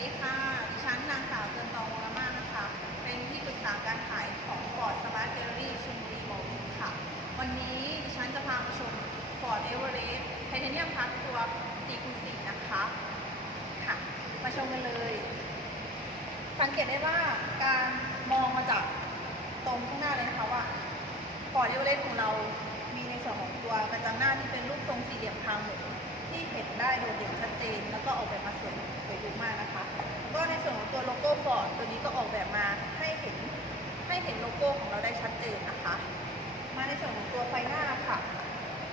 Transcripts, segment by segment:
ดีค่ะ ดิฉันนางสาวเจินตองวรมานะคะ เป็นที่ปรึกษาการขายของฟอร์ดสมาร์ทเกลเลอรี่ชลบุรีมอลล์ค่ะ วันนี้ดิฉันจะพามาชมฟอร์ดเอเวอเรสต์ไทเทเนียมพัทตัว4คูณ4นะคะ ค่ะ มาชมกันเลย สังเกตได้ว่าการมองมาจากตรงข้างหน้าเลยนะคะว่าฟอร์ดเอเวอเรสต์ของเรา มีในส่วนของตัวกระจังหน้าที่เป็นรูปทรงสี่เหลี่ยมทางหมู ที่เห็นได้โดดเด่นชัดเจน แล้วก็ออกแบบมาสวยสวยดูมากนะคะ ก็ในส่วนของตัวโลโก้ฟอร์ดตัวนี้ก็ออกแบบมาให้เห็นให้เห็นโลโก้ของเราได้ชัดเจนนะคะ มาในส่วนของตัวไฟหน้าค่ะ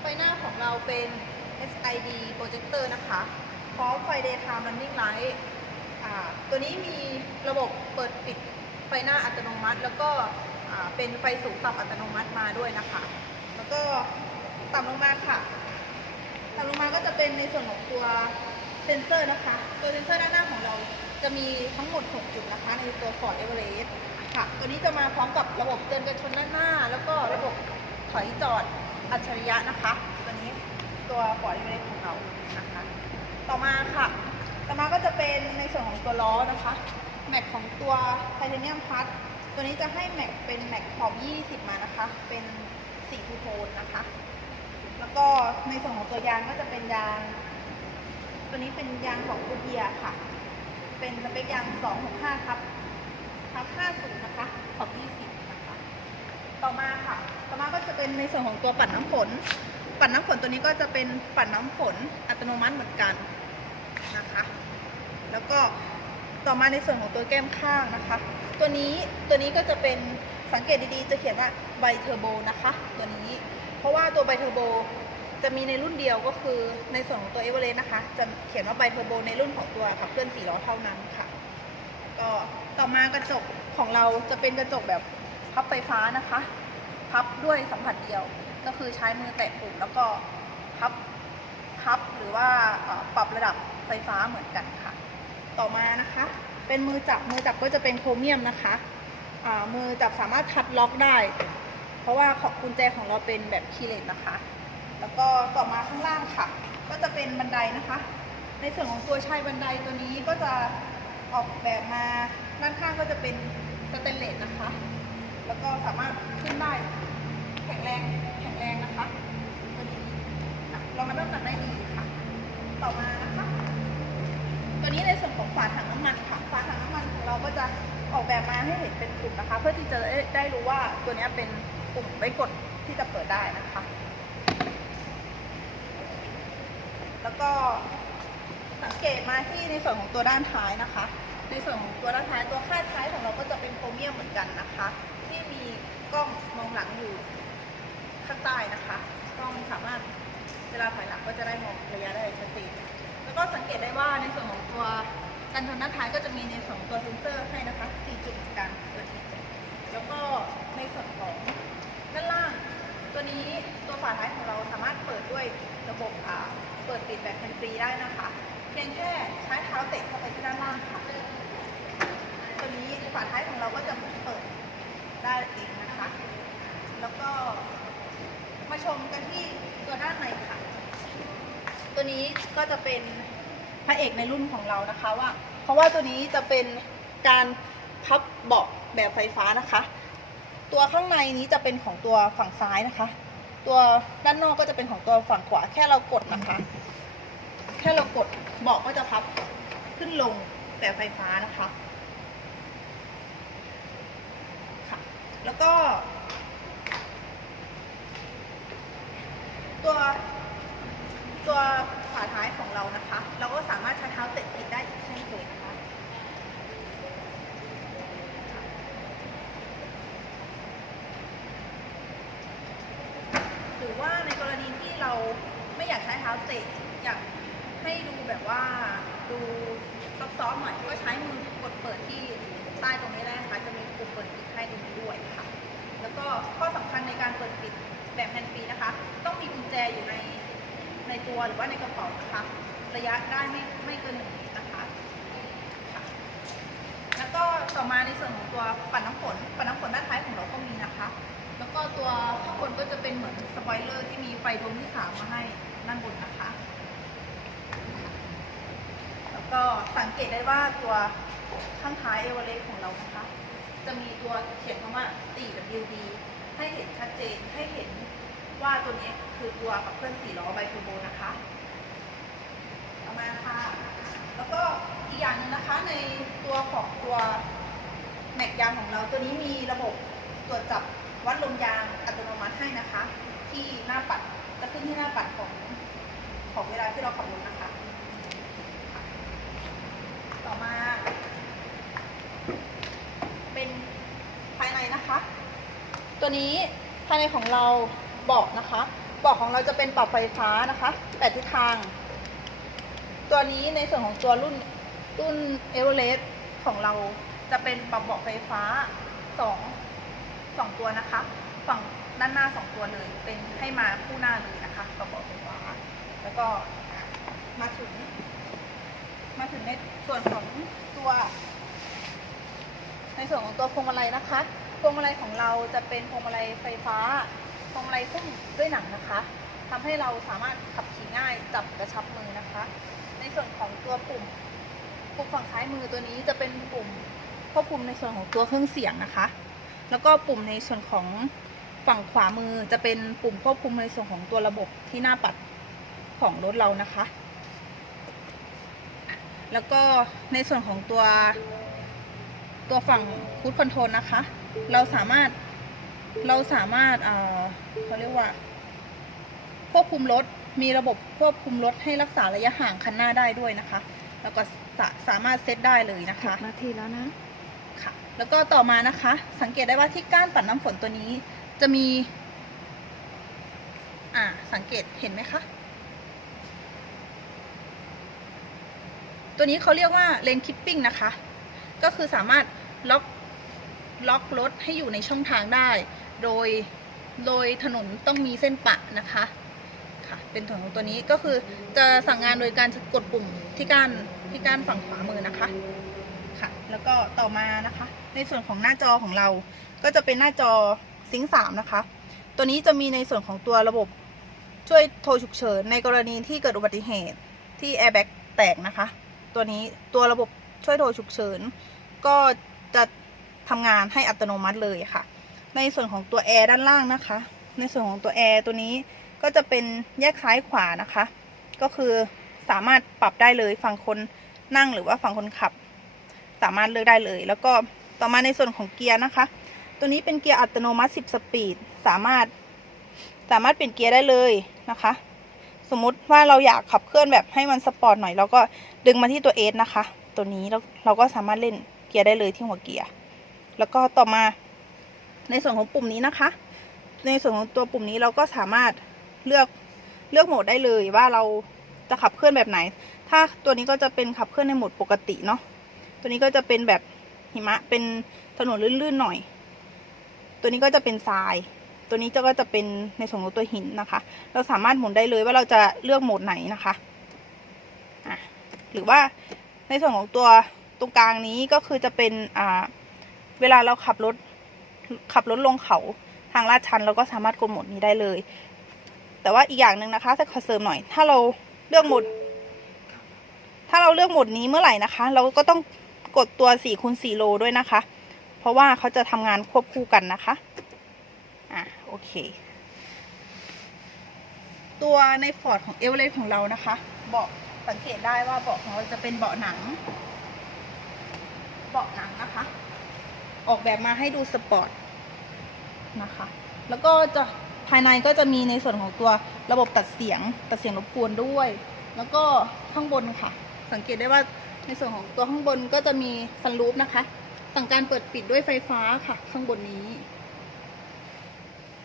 ไฟหน้าของเราเป็น SID projector นะคะพร้อมไฟ daytime running light ตัวนี้มีระบบเปิดปิดไฟหน้าอัตโนมัติ แล้วก็เป็นไฟสูงต่ำอัตโนมัติมาด้วยนะคะ แล้วก็ต่ำลงมาค่ะ ต่ำลงมาก็จะเป็นในส่วนของตัวเซนเซอร์นะคะ ตัวเซนเซอร์ด้านหน้าของเราจะมีทั้งหมด 6 จุดนะคะ ในตัว Ford Everest ค่ะ ตัวนี้จะมาพร้อมกับระบบเตือนการชนด้านหน้า แล้วก็ระบบถอยจอดอัจฉริยะนะคะ ตัวนี้ตัว Ford Everest ของเรานะคะ ต่อมาค่ะ ต่อมาก็จะเป็นในส่วนของตัวล้อนะคะ แม็กของตัวไทเทเนียมพัทตัวนี้จะให้แม็กเป็นแม็กขอบ 20 มานะคะ เป็นสีทูโทนนะคะ แล้วก็ในส่วนของตัวยางก็จะเป็นยาง ตัวนี้เป็นยางของกูเดียค่ะ เป็นสเปคยาง 265 ครับทับ50 นะคะ ขอบ20 นะคะ ต่อมาค่ะ ต่อมาก็จะเป็นในส่วนของตัวปัดน้ำฝน ปัดน้ำฝนตัวนี้ก็จะเป็นปัดน้ำฝนอัตโนมัติเหมือนกันนะคะ แล้วก็ต่อมาในส่วนของตัวแก้มข้างนะคะ ตัวนี้ตัวนี้ก็จะเป็นสังเกตดีๆ จะเขียนว่าไบเทอร์โบนะคะ ตัวนี้ เพราะว่าตัวไบเทอร์โบจะมีในรุ่นเดียวก็คือในส่วนของตัวเอเวอเรสต์นะคะ จะเขียนว่าไบเทอร์โบในรุ่นของตัวขับเคลื่อน4ล้อเท่านั้นค่ะ ก็ต่อมากระจกของเราจะเป็นกระจกแบบพับไฟฟ้านะคะ พับด้วยสัมผัสเดียว ก็คือใช้มือแตะปุ่มแล้วก็พับพับหรือว่าปรับระดับไฟฟ้าเหมือนกันค่ะ ต่อมานะคะ เป็นมือจับมือจับก็จะเป็นโครเมียมนะคะมือจับสามารถทัดล็อกได้ เพราะว่าของกุญแจของเราเป็นแบบคีเลสนะคะ แล้วก็ต่อมาข้างล่างค่ะ ก็จะเป็นบันไดนะคะ ในส่วนของตัวชายบันไดตัวนี้ก็จะออกแบบมาด้านข้างก็จะเป็นสเตนเลสนะคะ แล้วก็สามารถขึ้นได้แข็งแรงแข็งแรงนะคะตัวนี้ค่ะรองรับน้ำหนักได้ดีค่ะ ต่อมานะคะ ตัวนี้ในส่วนของฝาถังน้ำมันค่ะฝาถังน้ำมันของเราก็จะออกแบบมาให้เห็นเป็นกลุ่มนะคะ เพื่อที่จะได้รู้ว่าตัวนี้เป็น ปุ่มไว้กดที่จะเปิดได้นะคะ แล้วก็สังเกตมาที่ในส่วนของตัวด้านท้ายนะคะ ในส่วนของตัวด้านท้ายตัวคาดท้ายของเราก็จะเป็นโครเมียมเหมือนกันนะคะ ที่มีกล้องมองหลังอยู่ข้างใต้นะคะกล้องสามารถเวลาถอยหลังก็จะได้มองระยะได้ชัดเจนแล้วก็สังเกตได้ว่าในส่วนของตัวกันชนด้านท้ายก็จะมีในส่วนของตัวเซ็นเซอร์ให้นะคะ4จุดเหมือนกันตัวนี้แล้วก็ในส่วนของด้านล่าง ตัวนี้ตัวฝาท้ายของเราสามารถเปิดด้วยระบบเปิดปิดแบบแฮนฟรีได้นะคะ เพียงแค่ใช้เท้าเตะเข้าไปที่ด้านล่างค่ะตัวนี้ฝาท้ายของเราก็จะเปิดได้เองนะคะ แล้วก็มาชมกันที่ตัวด้านในค่ะ ตัวนี้ก็จะเป็นพระเอกในรุ่นของเรานะคะว่า เพราะว่าตัวนี้จะเป็นการพับเบาะแบบไฟฟ้านะคะ ตัวข้างในนี้จะเป็นของตัวฝั่งซ้ายนะคะ ตัวด้านนอกก็จะเป็นของตัวฝั่งขวา แค่เรากดนะคะ แค่เรากดเบาะก็จะพับขึ้นลงแบบไฟฟ้านะคะค่ะแล้วก็ ตัวตัวฝาท้ายของเรานะคะ เราก็สามารถใช้เท้าเตะปิดได้อีกเช่นเคยนะคะ ห รือว่าในกรณีที่เราไม่อยากใช้เท้าเตะอยากให้ดูแบบว่าดูซอฟต์ๆหน่อยก็ใช้มือกดเปิดที่ใต้ตรงนี้ได้นะคะจะมีปุ่มเปิดปิดให้ตรงนี้ด้วยค่ะ แล้วก็ข้อสำคัญในการเปิดปิดแบบแฮนด์ฟรีนะคะ ต้องมีกุญแจอยู่ในในตัวหรือว่าในกระเป๋านะคะระยะได้ไม่ไม่เกินหนึ่งเมตรนะคะค่ะแล้วก็ต่อมาในส่วนของตัวปัดน้ำฝนปัดน้ำฝนด้านท้ายของเราก็มีนะคะ แล้วก็ตัวข้างบนก็จะเป็นเหมือนสปอยเลอร์ที่มีไฟดวงที่สามมาให้ด้านบนนะคะ แล้วก็สังเกตได้ว่าตัวข้างท้ายเอเวอเรสต์ของเรานะคะ จะมีตัวเขียนคำว่า 4WD ให้เห็นชัดเจนให้เห็นว่าตัวนี้คือตัวขับเคลื่อน4ล้อไบเทอร์โบนะคะต่อมาค่ะ แล้วก็อีกอย่างหนึ่งนะคะในตัวของตัวแม็กยางของเราตัวนี้มีระบบตรวจจับ วัดลมยางอัตโนมัติให้นะคะ ที่หน้าปัดจะขึ้นที่หน้าปัดของของเวลาที่เราขับรถนะคะ ต่อมา เป็นภายในนะคะ ตัวนี้ภายในของเราบาะนะคะบาะของเราจะเป็นปรับไฟฟ้านะคะแปดทิศทาง ตัวนี้ในส่วนของตัวรุ่นรุ่นเอเวอเรสต์ของเราจะเป็นปรับเบาะไฟฟ้าสอง สองตัวนะคะ ฝั่งด้านหน้าสองตัวเลย เป็นให้มาคู่หน้าเลยนะคะปรับเบไฟฟ้าแล้วก็มาถึง มาถึงในส่วนของตัว ในส่วนของตัวพวงมาลัยนะคะพวงมาลัยของเราจะเป็นพวงมาลัยไฟฟ้าพวงมาลัยหุ้มด้วยหนังนะคะทำให้เราสามารถขับขี่ง่ายจับกระชับมือนะคะ ในส่วนของตัวปุ่มปุ่มฝั่งซ้ายมือตัวนี้จะเป็นปุ่มควบคุมในส่วนของตัวเครื่องเสียงนะคะ แล้วก็ปุ่มในส่วนของฝั่งขวามือจะเป็นปุ่มควบคุมในส่วนของตัวระบบที่หน้าปัดของรถเรานะคะ แล้วก็ในส่วนของตัวตัวฝั่งคูดคอนโทรลนะคะ เราสามารถเราสามารถเเขาเรียกว่า ควบคุมรถมีระบบควบคุมรถให้รักษาระยะห่างคันหน้าได้ด้วยนะคะ แล้วก็สามารถเซตได้เลยนะคะนาทีแล้วนะ แล้วก็ต่อมานะคะ สังเกตได้ว่าที่ก้านปัดน้ำฝนตัวนี้จะมี อ่า สังเกตเห็นไหมคะ ตัวนี้เขาเรียกว่าเลนคิปปิ้งนะคะ ก็คือสามารถล็อกล็อกรถให้อยู่ในช่องทางได้ โดย โดยถนนต้องมีเส้นปะนะคะ ค่ะ เป็นถนนตัวนี้ก็คือจะสั่งงานโดยการกดปุ่มที่ก้านที่ก้านฝั่งขวามือนะคะ ค่ะ แล้วก็ต่อมานะคะ ในส่วนของหน้าจอของเรา ก็จะเป็นหน้าจอซิงสามนะคะ ตัวนี้จะมีในส่วนของตัวระบบช่วยโทรฉุกเฉินในกรณีที่เกิดอุบัติเหตุที่แอร์แบ็กแตกนะคะ ตัวนี้ตัวระบบช่วยโทรฉุกเฉินก็จะทำงานให้อัตโนมัติเลยค่ะ ในส่วนของตัวแอร์ด้านล่างนะคะ ในส่วนของตัวแอร์ตัวนี้ก็จะเป็นแยกซ้ายขวานะคะ ก็คือสามารถปรับได้เลยฝั่งคนนั่งหรือว่าฝั่งคนขับ สามารถเลือกได้เลย แล้วก็ ต่อมาในส่วนของเกียร์นะคะ ตัวนี้เป็นเกียร์อัตโนมัติ 10 สปีด สามารถสามารถเปลี่ยนเกียร์ได้เลยนะคะ สมมุติว่าเราอยากขับเคลื่อนแบบให้มันสปอร์ตหน่อยเราก็ดึงมาที่ตัวเอสนะคะ ตัวนี้เราเราก็สามารถเล่นเกียร์ได้เลยที่หัวเกียร์ แล้วก็ต่อมาในส่วนของปุ่มนี้นะคะ ในส่วนของตัวปุ่มนี้เราก็สามารถเลือกเลือกโหมดได้เลยว่าเราจะขับเคลื่อนแบบไหน ถ้าตัวนี้ก็จะเป็นขับเคลื่อนในโหมดปกติเนาะ ตัวนี้ก็จะเป็นแบบ หิมะเป็นถนนลื่นๆหน่อย ตัวนี้ก็จะเป็นทราย ตัวนี้จะก็จะเป็นในส่วนของตัวหินนะคะ เราสามารถหมุนได้เลยว่าเราจะเลือกโหมดไหนนะคะะหรือว่าในส่วนของตัวตรงกลางนี้ก็คือจะเป็นอ่าเวลาเราขับรถขับรถลงเขาทางลาดชันเราก็สามารถกดโหมดนี้ได้เลย แต่ว่าอีกอย่างหนึ่งนะคะจะขอเสริมหน่อย ถ้าเราเลือกโหมด ถ้าเราเลือกโหมดนี้เมื่อไหร่นะคะ เราก็ต้อง กดตัว4คูณ4โลด้วยนะคะ เพราะว่าเขาจะทำงานควบคู่กันนะคะ อะโอเค ตัวในฟอร์ดของเอเวอเรสต์ของเรานะคะ เบาะสังเกตได้ว่าเบาะของเราจะเป็นเบาะหนัง เบาะหนังนะคะ ออกแบบมาให้ดูสปอร์ตนะคะ แล้วก็จะภายในก็จะมีในส่วนของตัวระบบตัดเสียงตัดเสียงรบกวนด้วย แล้วก็ข้างบนค่ะ สังเกตได้ว่า ในส่วนของตัวข้างบนก็จะมีซันรูฟนะคะ สั่งการเปิดปิดด้วยไฟฟ้าค่ะ ข้างบนนี้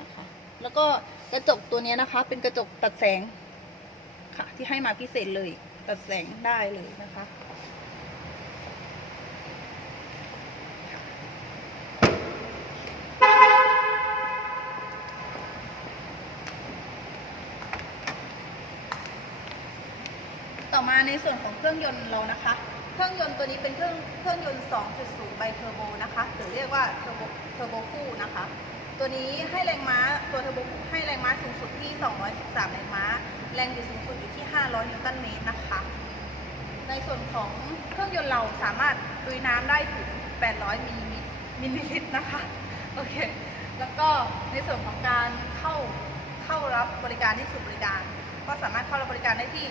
นะคะ แล้วก็กระจกตัวนี้นะคะ เป็นกระจกตัดแสงค่ะ ที่ให้มาพิเศษเลย ตัดแสงได้เลยนะคะ อมาในส่วนของเครื่องยนต์เรานะคะ เครื่องยนต์ตัวนี้เป็นเครื่องเครื่องยนต์ 2.0 ไบเทอร์โบนะคะหรือเรียกว่าเทอร์โบเทอร์โบคู่นะคะ ตัวนี้ให้แรงม้าตัวเทอร์โบคู่ให้แรงม้าสูงสุดที่ 213 แรงม้า แรงบิดสูงสุดอยู่ที่ 500 นิวตันเมตรนะคะ ในส่วนของเครื่องยนต์เราสามารถลุยน้ำได้ถึง 800 มิลลิลิตรมิลลิลิตรนะคะ โอเค แล้วก็ในส่วนของการเข้าเข้ารับบริการที่ศูนย์บริการ ก็สามารถเข้ารับบริการได้ที่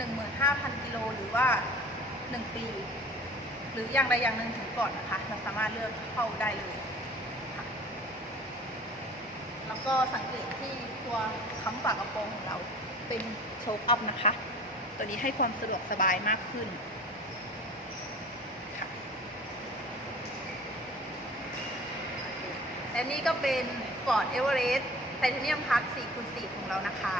15,000กิโลหรือว่า 1 ปี หรืออย่างใดอย่างหนึ่งถึงก่อนนะคะเราสามารถเลือกเข้าได้เลยค่ะแล้วก็สังเกตที่ตัวค้ำฝากระโปรงของเราเป็นโชคอัพนะคะ ตัวนี้ให้ความสะดวกสบายมากขึ้นค่ะและนี่ก็เป็น Ford Everest Titanium Park 4คูณ4ของเรานะคะ